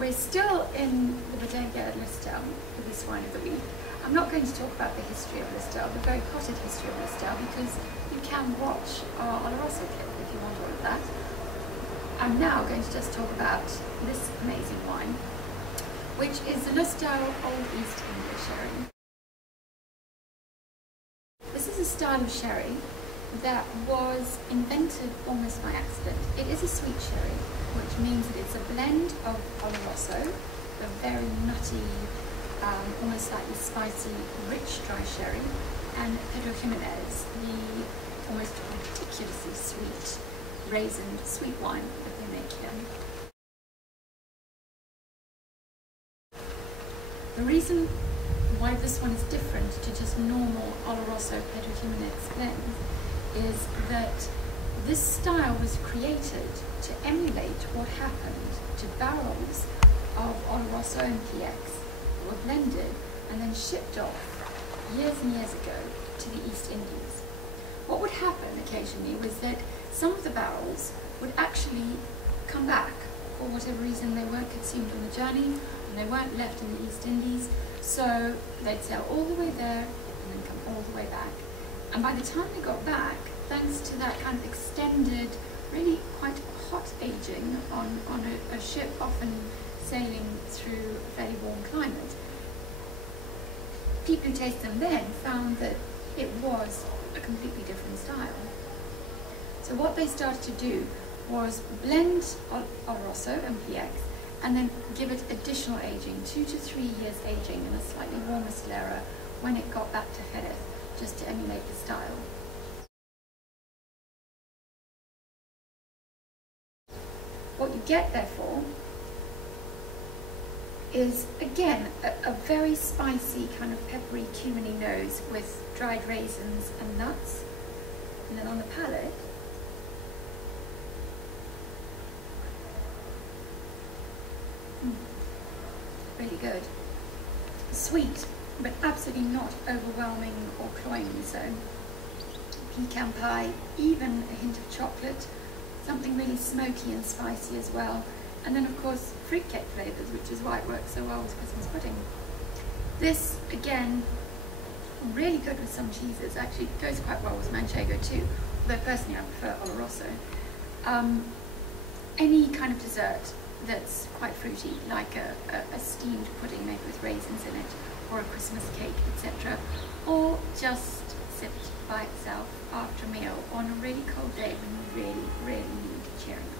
We're still in the bodega at Lustau for this wine of the week. I'm not going to talk about the history of Lustau, the very potted history of Lustau, because you can watch our Oloroso clip if you want all of that. I'm now going to just talk about this amazing wine, which is the Lustau Old East India Sherry. This is a style of sherry that was invented almost by accident. It is a sweet sherry, which means that it's a blend of Oloroso, the very nutty, almost slightly spicy, rich dry sherry, and Pedro Jimenez, the almost ridiculously sweet, raisined sweet wine that they make here. The reason why this one is different to just normal Oloroso Pedro Jimenez blends is that this style was created to emulate what happened to barrels of Oloroso and PX that were blended and then shipped off years and years ago to the East Indies. What would happen occasionally was that some of the barrels would actually come back for whatever reason. They weren't consumed on the journey and they weren't left in the East Indies, so they'd sail all the way there and then come all the way back. And by the time they got back, thanks to that kind of extended, really quite hot aging on a ship often sailing through a fairly warm climate, people who tasted them then found that it was a completely different style. So what they started to do was blend Oloroso and PX and then give it additional aging, 2 to 3 years aging in a slightly warmer Solera when it got back to Jerez, just to emulate the style. What you get, therefore, is, again, a very spicy, kind of peppery, cuminy nose with dried raisins and nuts. And then on the palate, really good. Sweet, but absolutely not overwhelming or cloyingly so. Pecan pie, even a hint of chocolate, something really smoky and spicy as well. And then of course fruitcake flavours, which is why it works so well with Christmas pudding. This, again, really good with some cheeses. Actually goes quite well with manchego too, although personally I prefer Oloroso. Any kind of dessert that's quite fruity, like a steamed pudding made with raisins in it, or a Christmas cake, etc. Or just sipped by itself after a meal on a really cold day when you really, really need cheering up.